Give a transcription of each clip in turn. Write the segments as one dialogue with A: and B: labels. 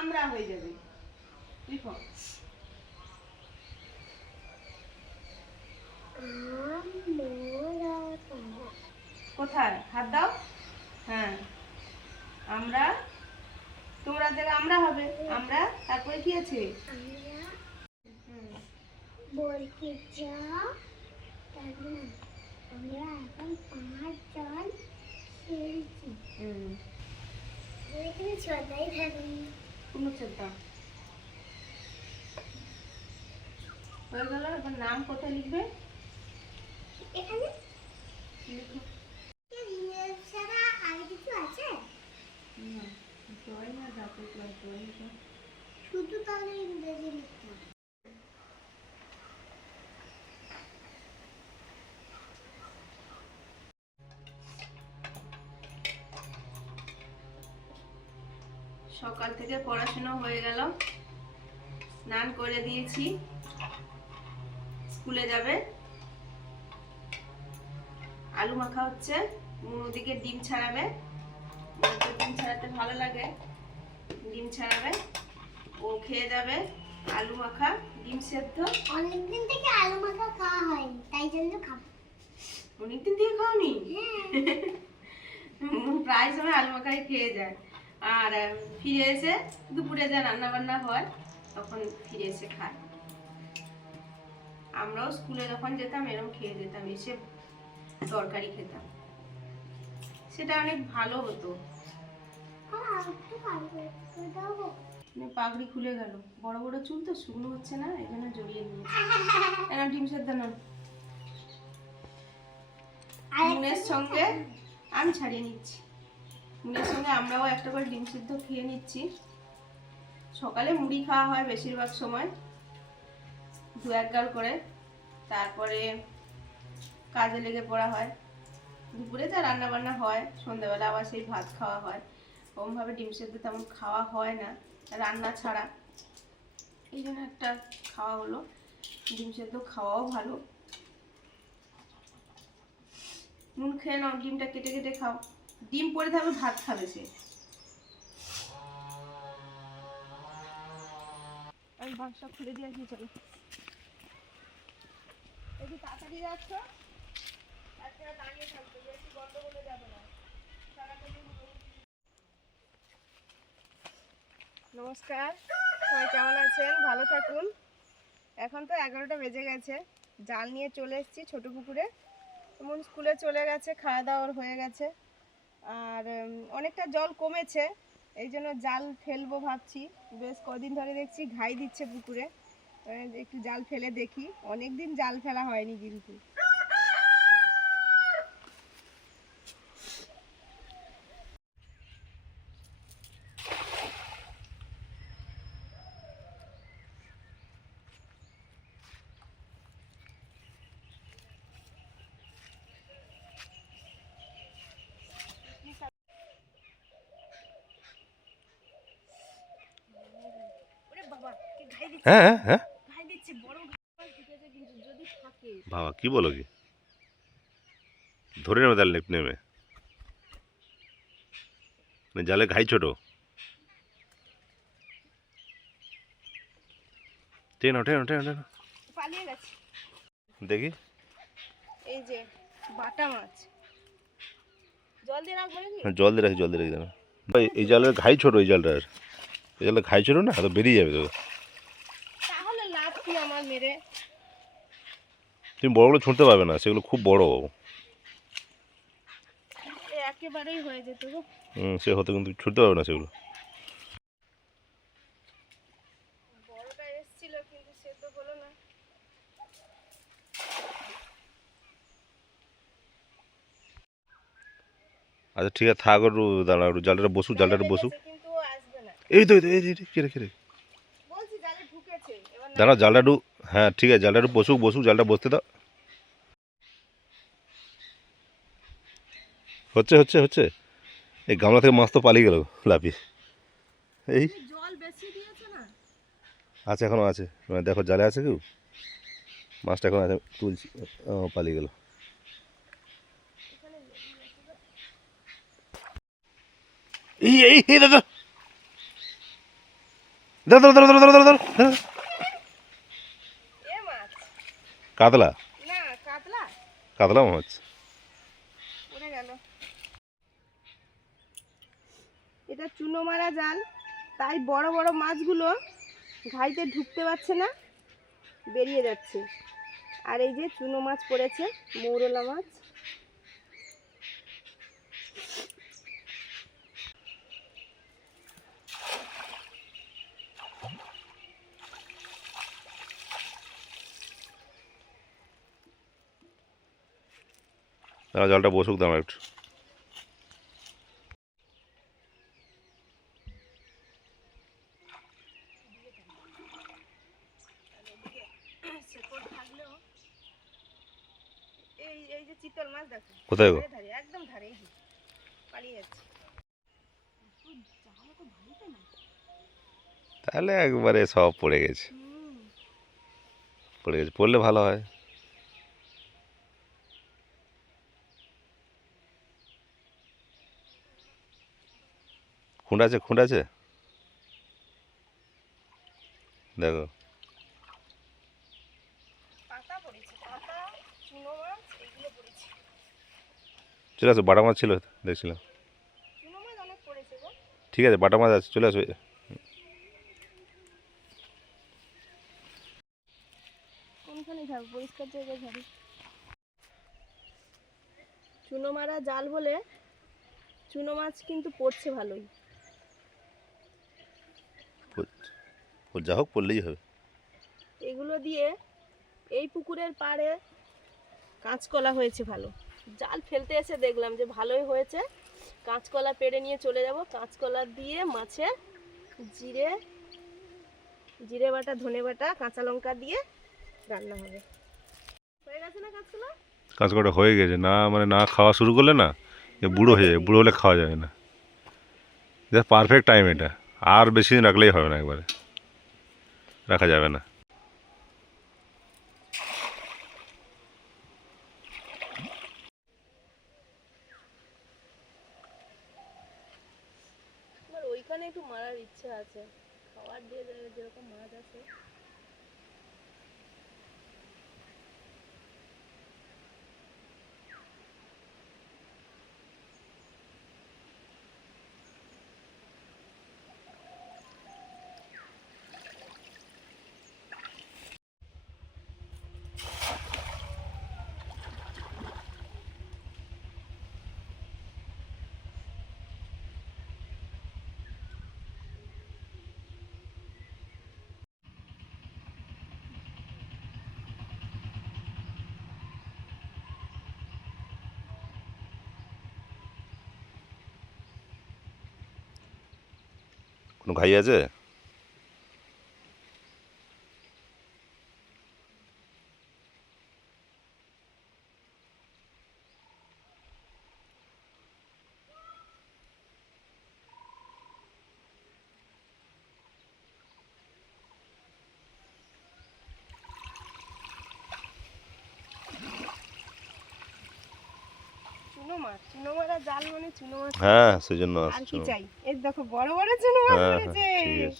A: আমরা হয়ে যাবে। লিখো কোথায়? হাত দাও। হ্যাঁ। আমরা তোমরা থেকে আমরা হবে আমরা তারপরে কি আছে?
B: বলতে আমরা এখন পাঁচজন খেলছি।
A: হুম।
B: এখানে সবাই
A: হয়ে গেল এবার নাম কোথায় লিখবে?
B: এখানে। শুধু তাহলে ইংরেজি লিখতে
A: সকাল থেকে পড়াশোনা হয়ে গেল। স্নান করে দিয়েছি। স্কুলে যাবে। আলু মাখা হচ্ছে। ওদিকে ডিম ছাড়াবে। ডিম ছাড়াতে ভালো লাগে। ডিম ছাড়াবে। ও খেয়ে যাবে। আলু মাখা ডিম সেদ্ধ।
B: অনেকদিন থেকে আলু মাখা খাওয়া হয়নি তাই জন্য খাব।
A: অনেকদিন দিয়ে খাওনি?
B: হ্যাঁ।
A: প্রায় সময় আলু মাখাই খেয়ে যায়। আর ফিরে এসে দুপুরে যা রান্না বান্না হয়, তখন ফিরে এসে খায় আমরাও স্কুলে যখন যেতাম এরকম খেয়ে যেতাম, এসে তরকারি খেতাম। সেটা অনেক ভালো হতো। মানে পাগড়ি খুলে গেল। বড় বড় চুল তো শুকনো হচ্ছে না এই জন্য জড়িয়ে নিয়েছি ডিম সেদ্ধ না। নুনের সঙ্গে আমি ছাড়িয়ে নিচ্ছি। নুনের সঙ্গে আমরাও একটা করে ডিম সিদ্ধ খেয়ে নিচ্ছি। সকালে মুড়ি খাওয়া হয় বেশিরভাগ সময়, দু এক গাল করে। তারপরে কাজে লেগে পড়া হয়। দুপুরে যা রান্না বান্না হয়, সন্ধ্যাবেলা আবার সেই ভাত খাওয়া হয়। ওরমভাবে ডিম সেদ্ধ তেমন খাওয়া হয় না, রান্না ছাড়া। এই জন্য একটা খাওয়া হলো। ডিম সেদ্ধ খাওয়াও ভালো। নুন খেয়ে নাও, ডিমটা কেটে কেটে খাও। ডিম পরে থাকবে ভাত খাবে সে। খুলে নমস্কার, সবাই কেমন আছেন? ভালো থাকুন। এখন তো এগারোটা বেজে গেছে, জাল নিয়ে চলে এসেছি ছোট পুকুরে। এমন স্কুলে চলে গেছে, খাওয়া দাওয়ার হয়ে গেছে। আর অনেকটা জল কমেছে, এই জন্য জাল ফেলব ভাবছি। বেশ কদিন ধরে দেখছি, ঘাই দিচ্ছে পুকুরে। একটু জাল ফেলে দেখি। অনেক দিন জাল ফেলা হয়নি কিন্তু ওরে বাবা কি ঘাই দিচ্ছে
C: হ্যাঁ হ্যাঁ হ্যাঁ। বাবা কি বলো কি? ধরে নেবে তাহলে নেমে। মানে জালে ঘাই ছোট। টেনো টেনো টেনো টেনো।
A: পালিয়ে গেছে।
C: দেখি।
A: এই যে বাটা মাছ। জল দিয়ে রাখব
C: হ্যাঁ, জল দিয়ে রাখি জল দিয়ে রাখি এই জালের ঘাই ছোট এই জালটার। এই জালের ঘাই ছোট না তো বেরিয়ে যাবে তো
A: তাহলে লাভ কি আমার মেরে।
C: তুমি বড়গুলো ছুঁতে পারবে না সেগুলো খুব বড়।
A: একেবারেই হয়ে যেত গো।
C: হুম সে হতে কিন্তু ছুটতে পারবে না সেগুলো।
A: বড়টা এসছিল কিন্তু সে হলো না।
C: আচ্ছা ঠিক আছে থাক একটু দাঁড়া একটু জালটা বসু জালটা
A: না।
C: এই তো এই তো এই কে রে কে রে? দাঁড়া জালটা একটু হ্যাঁ ঠিক আছে জালটা একটু বসুক বসুক জালটা বসতে দাও। হচ্ছে হচ্ছে হচ্ছে। এই গামলা থেকে মাছ তো পালিয়ে গেল লাফিয়ে। এই। আছে এখনও আছে। মানে দেখো জালে আছে কেউ? মাছটা এখন আছে তুলছি ও পালিয়ে গেল। এই এই দাদা। দাদা ধর ধর ধর ধর ধর ধর ধর ধর।
A: এ মাছ
C: কাতলা?
A: না কাতলা।
C: কাতলা মাছ
A: উড়ে গেল। এটা চুনো মারা জাল। তাই বড় বড় মাছগুলো ঘাইতে ঢুকতে পারছে না বেরিয়ে যাচ্ছে। আর এই যে চুনো মাছ পড়েছে মৌরলা মাছ।
C: দাঁড়া, জলটা বসুক দাঁড়া একটু। কোথায় গো?
A: একদম
C: তাহলে একবারে সব পড়ে গেছে। পড়ে গেছে, পড়লে ভালো হয়। খুঁড় আছে খুঁড় আছে দেখো চলে আসো বাটা মাছ ছিল দেখছিলাম। ঠিক আছে বাটা মাছ আছে চলে আসো।
A: চুনো মারা জাল বলে চুনো মাছ কিন্তু পড়ছে ভালোই।
C: ও যা হোক পড়লেই হবে।
A: এগুলো দিয়ে এই পুকুরের পাড়ে কাঁচকলা হয়েছে ভালো। জাল ফেলতে এসে দেখলাম যে ভালোই হয়েছে। কাঁচকলা পেড়ে নিয়ে চলে যাব। কাঁচকলা দিয়ে মাছে জিরে জিরে বাটা ধনে বাটা কাঁচা লঙ্কা দিয়ে রান্না হবে। হয়ে গেছে না কাঁচকলা?
C: কাঁচকটা হয়ে গেছে। না মানে না খাওয়া শুরু করলে না বুড়ো হয়ে যায় বুড়ো হলে খাওয়া যাবে না। এটা পারফেক্ট টাইম এটা। আর বেশি দিন রাখলেই হবে না একবারে। রাখা যাবে না।
A: ওইখানে একটু মারার ইচ্ছা আছে। খাবার দিয়ে, যেরকম মাছ আছে।
C: কোনো ঘাই আছে
A: চুনো মাছ চুনো মারা জাল মানে চুনো মাছ
C: হ্যাঁ সেই জন্য আসছো
A: এই দেখো বড় বড় চুনো মাছ
C: হ্যাঁ
A: পড়েছে।
C: হ্যাঁ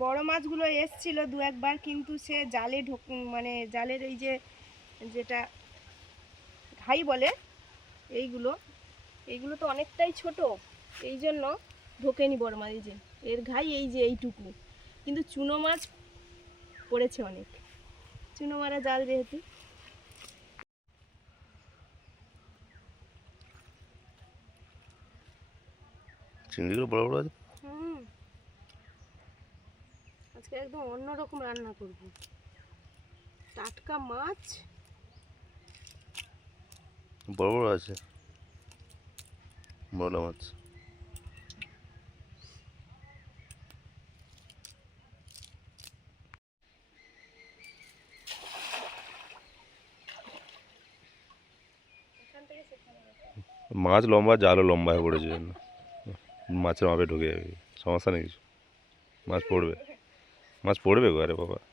A: বড় মাছগুলো এসছিল দু একবার কিন্তু সে জালে ঢোক মানে জালের এই যে যেটা ঘাই বলে এইগুলো এইগুলো তো অনেকটাই ছোট। এই জন্য ঢোকেনি বড় মাছ এই যে। এর ঘাই এই যে এইটুকু। কিন্তু চুনো মাছ পড়েছে অনেক। চুনো মারা জাল যেহেতু।
C: চিংড়িগুলো বড় বড় আছে?
A: আজকে একদম অন্যরকম রান্না করব। টাটকা মাছ।
C: বড় বড় আছে? বড় মাছ। মাছ লম্বা, জালও লম্বা হয়ে পড়েছে জন্য মাছের মাপে ঢুকে যাবে। সমস্যা নেই কিছু। মাছ পড়বে। মাছ পড়বে গো আরে বাবা।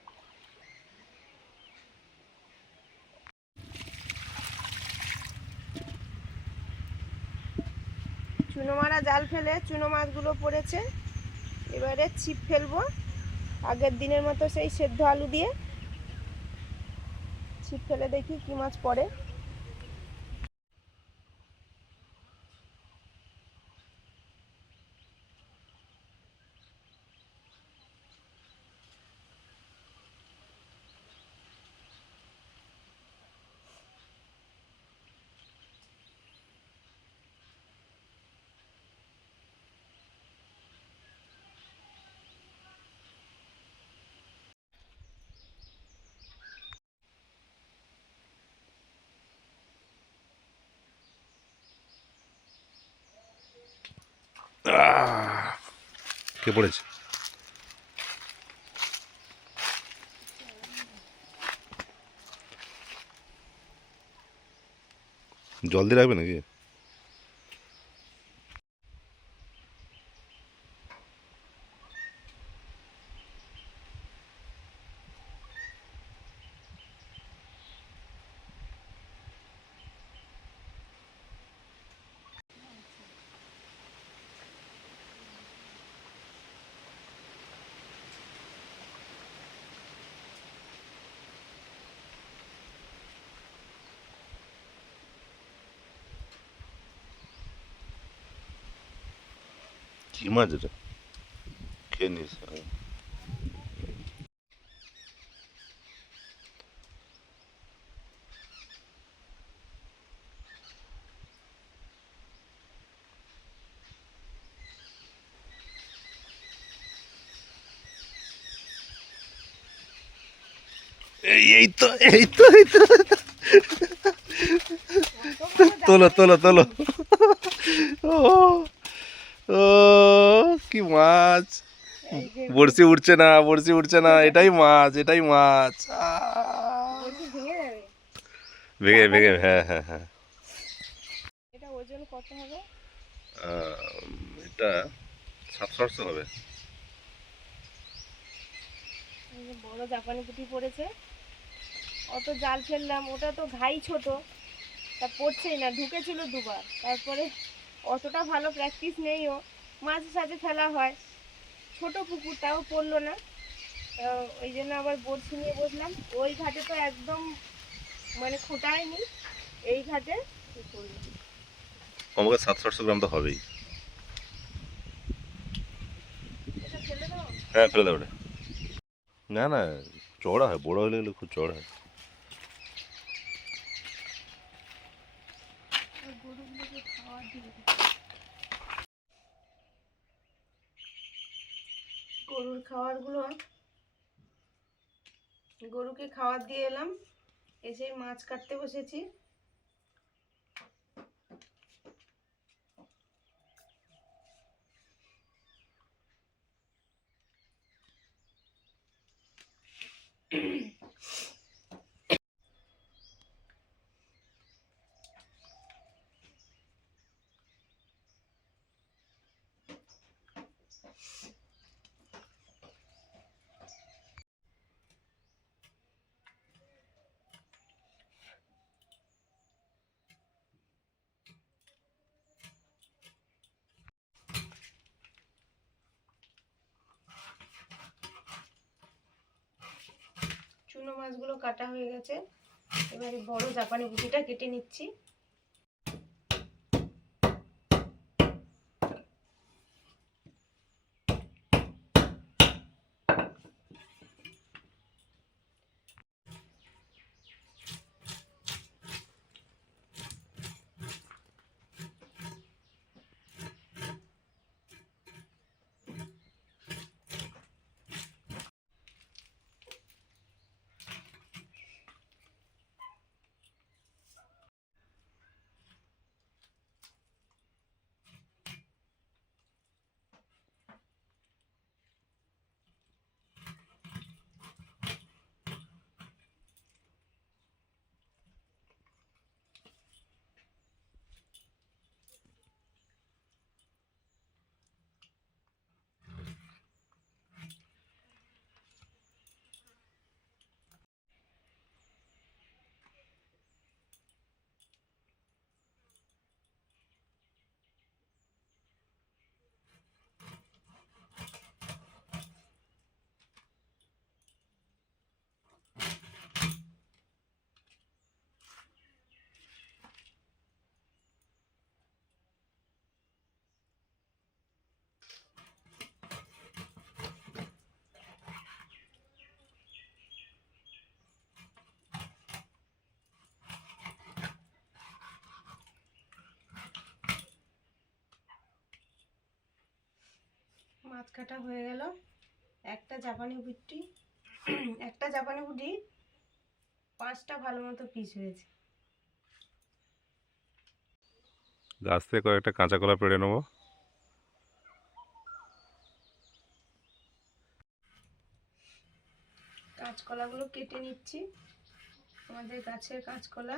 A: জাল ফেলে চুনো মাছগুলো পড়েছে। এবারে ছিপ ফেলব। আগের দিনের মতো সেই সেদ্ধ আলু দিয়ে। ছিপ ফেলে দেখি কি মাছ পড়ে।
C: কে পড়েছে জল দিয়ে রাখবে নাকি? কি মাছ এটা খেয়ে নিস হ্যাঁ। এই এই তো এই তো এই তো তোলো তোলো তোলো ও ও কি মাছ? বড়শি উঠছে না বড়শি উঠছে না এটাই মাছ এটাই মাছ! ভেঙে ভেঙে হ্যাঁ হ্যাঁ হ্যাঁ।
A: এটা ওজন কত হবে?
C: সাতশো হবে।
A: বড় জাপানি পুঁটি পড়েছে। অত জাল ফেললাম ওটা তো ঘাই ছোট। তা পড়ছেই না ঢুকেছিল দুবার। তারপরে অতটা ভালো প্র্যাকটিস নেই ও মাঝে সাঝে ফেলা হয়। ছোট পুকুর তাও পড়ল না। ওই জন্য আবার বড়শি নিয়ে বসলাম। ওই ঘাটে তো একদম মানে খোঁটায়নি। এই ঘাটে
C: আমাকে সাতশো আটশো গ্রাম তো হবেই। হ্যাঁ ফেলে দেবো না না চড়া হয় বড় হলে খুব চড়া হয়
A: আর গরুগুলোকে খাওয়ার দিকে খাবারগুলো গরুকে খাবার দিয়ে এলাম। এসে মাছ কাটতে বসেছি। চুনো মাছগুলো কাটা হয়ে গেছে। এবারে বড় জাপানি বুটিটা কেটে নিচ্ছি। মাছ কাটা হয়ে গেল। একটা জাপানি বুটি একটা জাপানি বুটি পাঁচটা ভালো মতো পিস হয়েছে।
C: গাছ থেকে কয়েকটা কাঁচা কলা পেড়ে নেব।
A: কাঁচকলাগুলো কেটে নিচ্ছি। আমাদের গাছের কাঁচকলা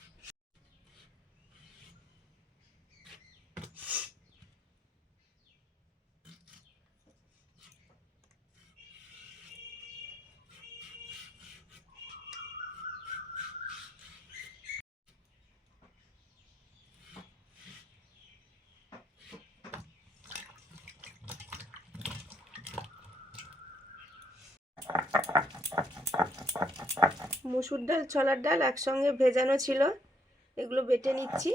A: মুসুর ডাল, ছোলার ডাল একসঙ্গে ভেজানো ছিল। এগুলো বেটে নিচ্ছি।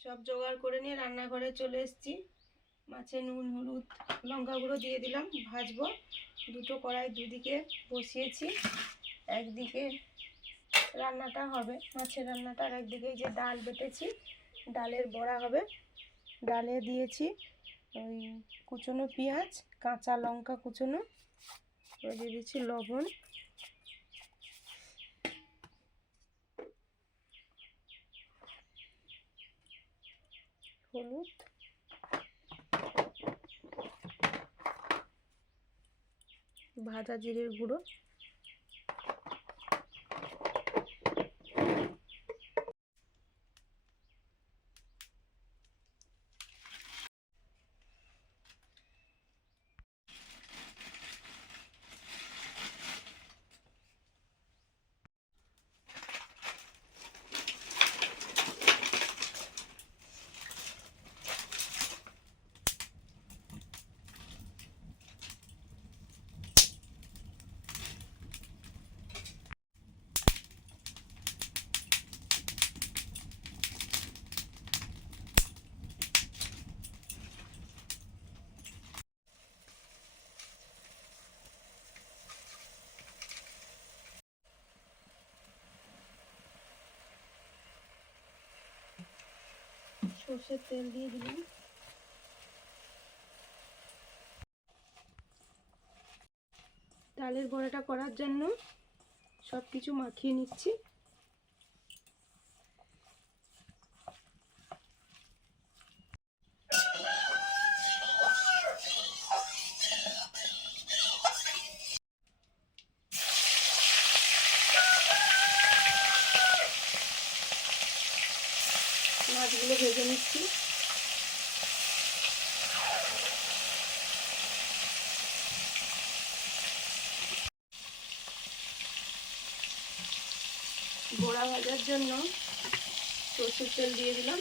A: সব জোগাড় করে নিয়ে রান্নাঘরে চলে এসেছি। মাছে নুন, হলুদ লঙ্কা গুঁড়ো দিয়ে দিলাম, ভাজবো। দুটো কড়াই দুদিকে বসিয়েছি, একদিকে রান্নাটা হবে, মাছের রান্নাটা, আর একদিকে যে ডাল বেটেছি, ডালের বড়া হবে। ডালে দিয়েছি ওই কুচনো পেঁয়াজ, কাঁচা লঙ্কা কুচনো দিয়ে দিচ্ছি লবণ। হলুদ। ভাজা জিরের গুঁড়ো সর্ষের তেল দিয়ে দিলাম। ডালের বড়াটা করার জন্য সব কিছু মাখিয়ে নিচ্ছি মাছগুলো ভেজে নিচ্ছি বড়া ভাজার জন্য সর্ষের তেল দিয়ে দিলাম।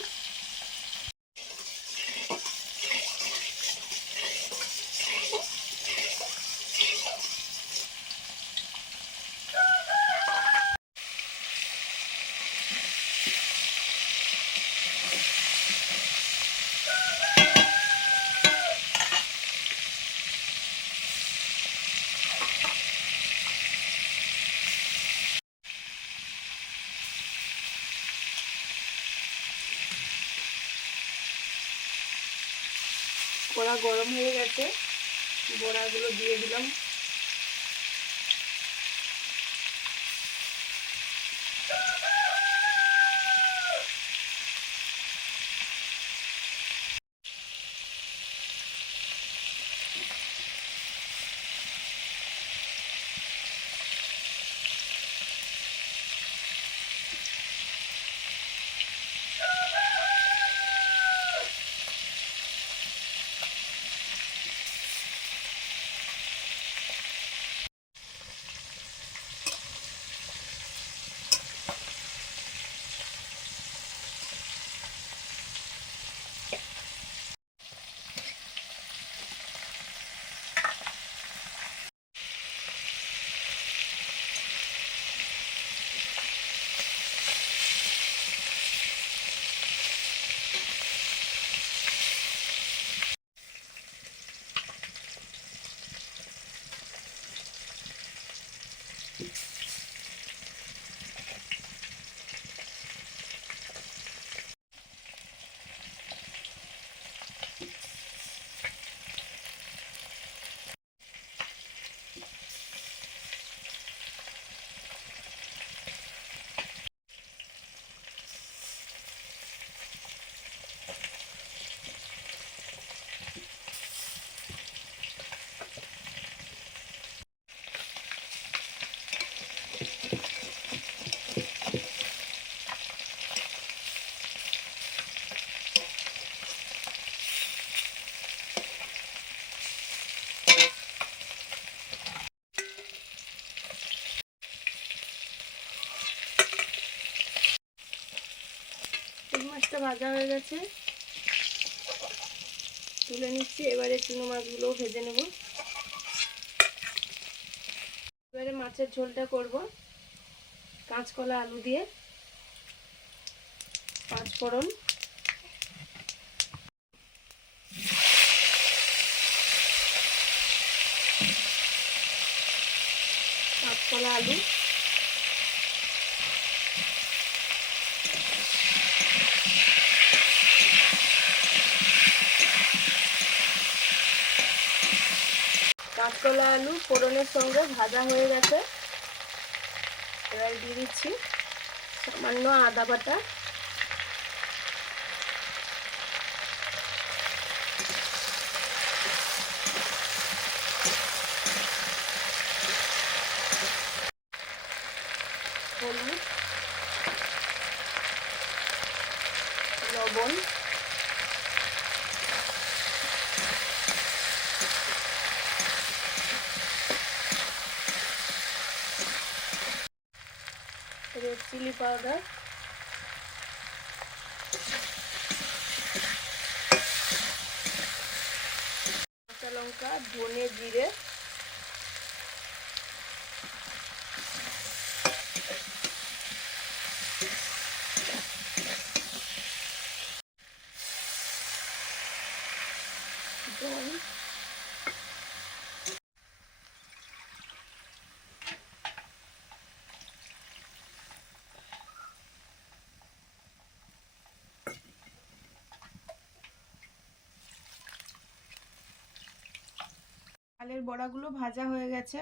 A: কড়া গরম হয়ে গেছে। বড়াগুলো দিয়ে দিলাম। মাছটা ভাজা হয়ে গেছে। তুলে নিচ্ছি, এবারে চুনো মাছগুলোও ভেজে নেব। এবারে মাছের ঝোলটা করব, কাঁচকলা আলু দিয়ে। পাঁচফোড়ন কাঁচকলা আলু। কাঁচকলা আলু ফোড়নের সঙ্গে ভাজা হয়ে গেছে। এবার দিয়ে দিচ্ছি সামান্য আদা বাটা হলুদ লবণ রেড চিলি পাউডার কাঁচা লঙ্কা ধনে জিরে জল চালের বড়াগুলো ভাজা হয়ে গেছে।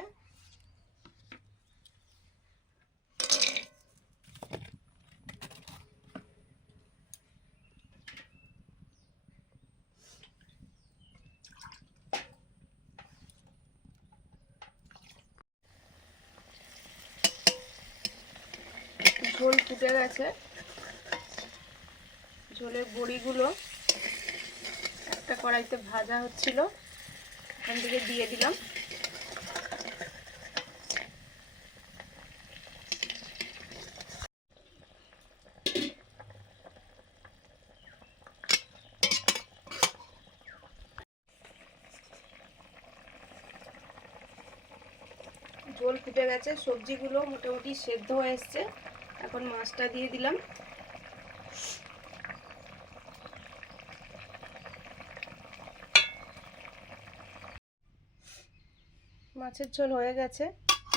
A: ঝোল ফুটে গেছে। ঝোলের বড়িগুলো একটা কড়াইতে ভাজা হচ্ছিল। এখান থেকে দিয়ে দিলাম। ঝোল ফুটে গেছে, সবজিগুলো মোটামুটি সেদ্ধ হয়ে এসছে। এখন মাছটা দিয়ে দিলাম। মাছের ঝোল হয়ে গেছে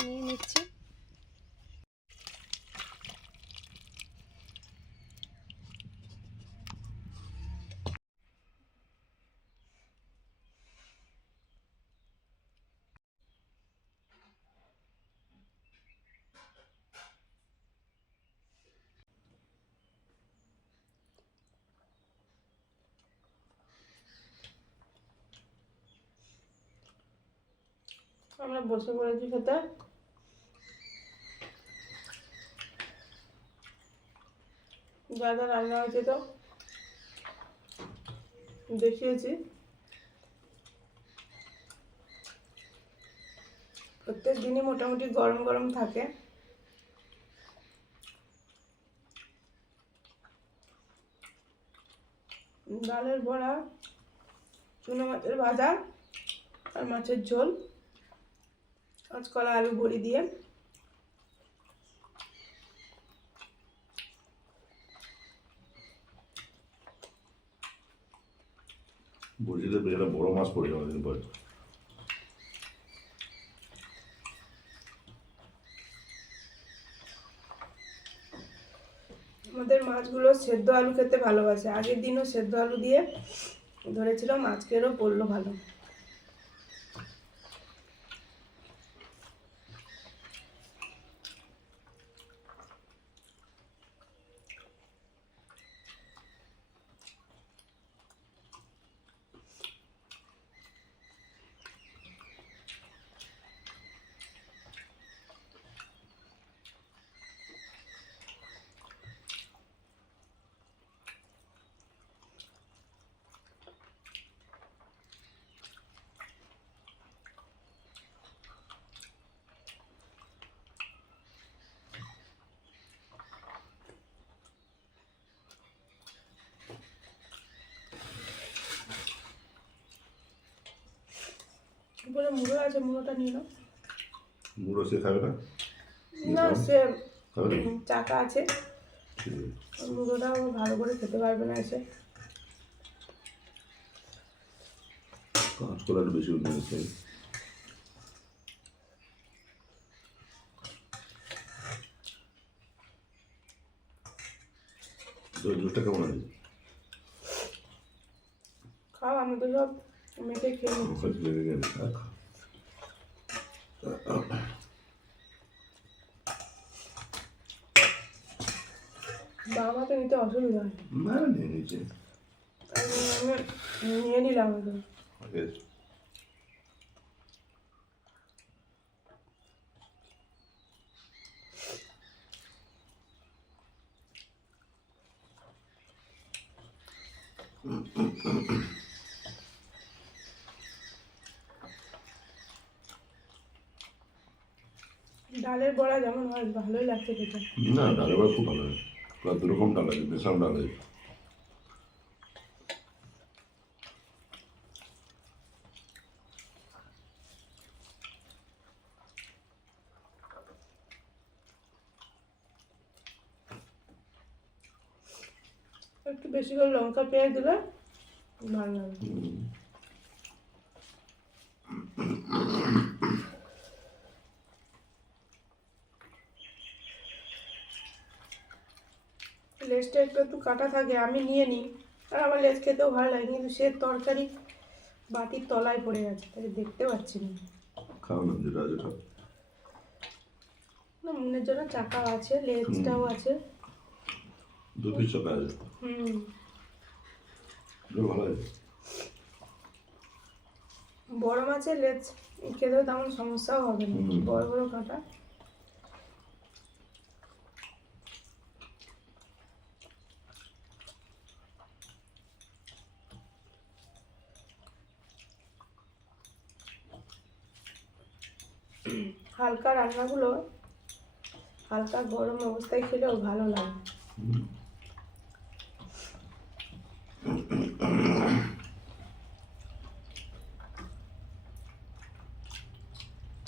A: নিয়ে নিচ্ছি। আমরা বসে পড়েছি খেতে। যা যা রান্না হয়েছে তো, দেখিয়েছি। প্রত্যেক দিনই মোটামুটি গরম গরম থাকে। ডালের বড়া, চুনো মাছের ভাজা আর মাছের ঝোল। কাঁচকলা আলু বড়ি দিয়ে।
C: বড় মাছ পরে
A: আমাদের মাছগুলো সেদ্ধ আলু খেতে ভালোবাসে। আগের দিনও সেদ্ধ আলু দিয়ে ধরেছিলাম আজকেরও পড়ল ভালো। উপরে মুড়ো আছে মুড়োটা নিয়ে নাও।
C: মুড়ো সে খাবে না?
A: না সে চাকা আছে। মুড়োটা মুড়োটাও ভালো করে খেতে পারবে না এসে।
C: করার বেশি উন্নয়ন জুসটা কেমন আছে
A: খাও আমি তো সব মেখে খেয়ে। বাবা তো নিতে অসুবিধা হয়
C: না নিয়ে নিচে
A: আমি নিয়ে নিলাম একদম ডালের বড়া যেমন হয় ভালোই লাগছে খেতে।
C: না ডাল এবার খুব ভালো হয়। দু রকম ডাল আছে বেসাম ডাল আছে।
A: একটু বেশি করে লঙ্কা পেঁয়াজ দিলে ভালো লাগে লেজটা একটু একটু কাটা থাকে আমি নিয়ে নিই। আর আমার লেজ খেতেও ভালো লাগে কিন্তু সে তরকারি বাতির তলায় পড়ে গেছে তাই দেখতে পাচ্ছি না।
C: খাও না যেটা
A: না মনের জন্য চাকাও আছে লেজটাও আছে।
C: দু পিস চকা আছে।
A: হুম।
C: ভালো আছে
A: বড় মাছের লেজ খেতেও তেমন সমস্যাও হবে না। বড় বড় কাঁটা। হালকা রান্নাগুলো হালকা গরম অবস্থায় খেলেও ভালো লাগে।